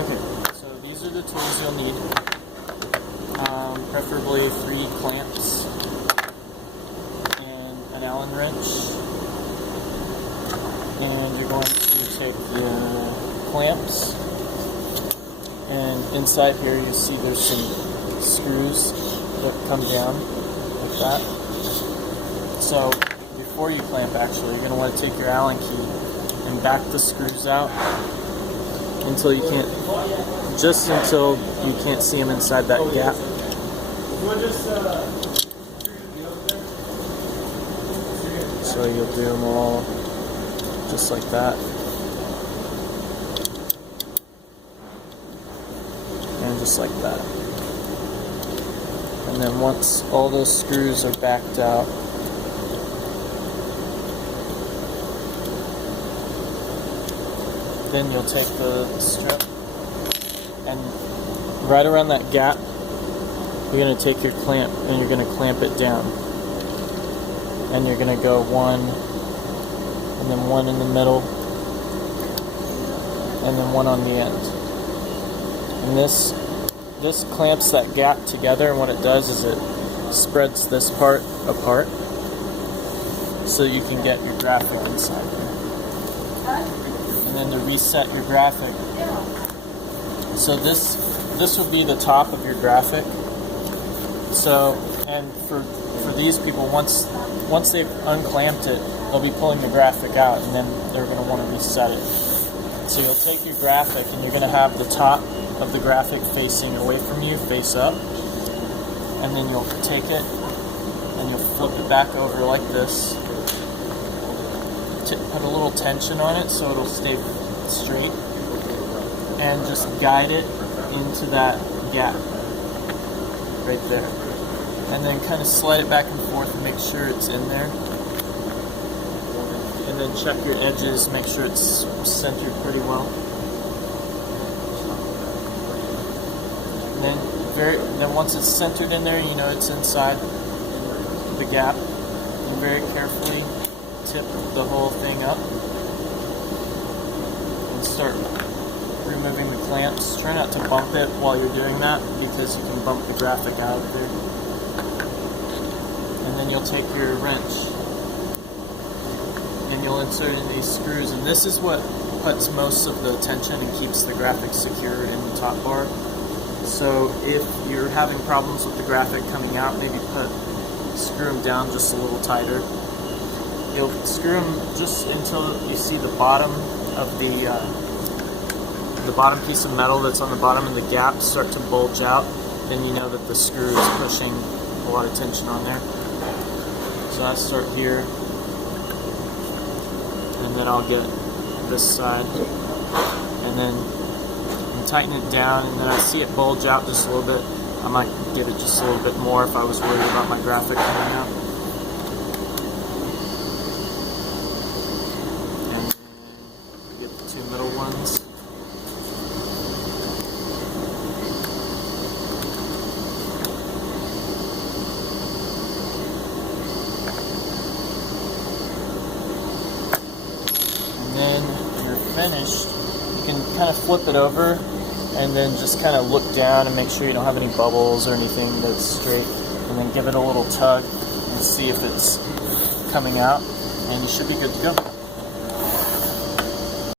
Okay, so these are the tools you'll need. Preferably 3 clamps and an Allen wrench. And you're going to take the clamps, and inside here you see there's some screws that come down like that. So before you clamp, actually, you're going to want to take your Allen key and back the screws out until you can't, just until you can't see them inside that gap. So you'll do them all just like that. And just like that. And then once all those screws are backed out, then you'll take the strip and right around that gap, you're going to take your clamp and you're going to clamp it down. And you're going to go 1, and then 1 in the middle, and then 1 on the end. And this clamps that gap together, and what it does is it spreads this part apart so you can get your graphic inside there. And then to reset your graphic, so this would be the top of your graphic. So, and for these people, once they've unclamped it, they'll be pulling the graphic out, and then they're going to want to reset it. So you'll take your graphic, and you're going to have the top of the graphic facing away from you, face up, and then you'll take it and you'll flip it back over like this. Put a little tension on it so it'll stay straight, and just guide it into that gap right there, and then kind of slide it back and forth and make sure it's in there, and then check your edges, make sure it's centered pretty well. And then once it's centered in there, you know it's inside the gap. And very carefully tip the whole thing up and start removing the clamps. Try not to bump it while you're doing that, because you can bump the graphic out of there. And then you'll take your wrench and you'll insert in these screws, and this is what puts most of the tension and keeps the graphic secure in the top bar. So if you're having problems with the graphic coming out, maybe screw them down just a little tighter. You'll screw them just until you see the bottom of the bottom piece of metal that's on the bottom of the gap start to bulge out. Then you know that the screw is pushing a lot of tension on there. So I start here, and then I'll get this side, and then tighten it down, and then I see it bulge out just a little bit. I might give it just a little bit more if I was worried about my graphic coming out. And then get the 2 middle ones. And then when you're finished, you can kind of flip it over and then just kind of look down and make sure you don't have any bubbles or anything that's straight, and then give it a little tug and see if it's coming out, and you should be good to go.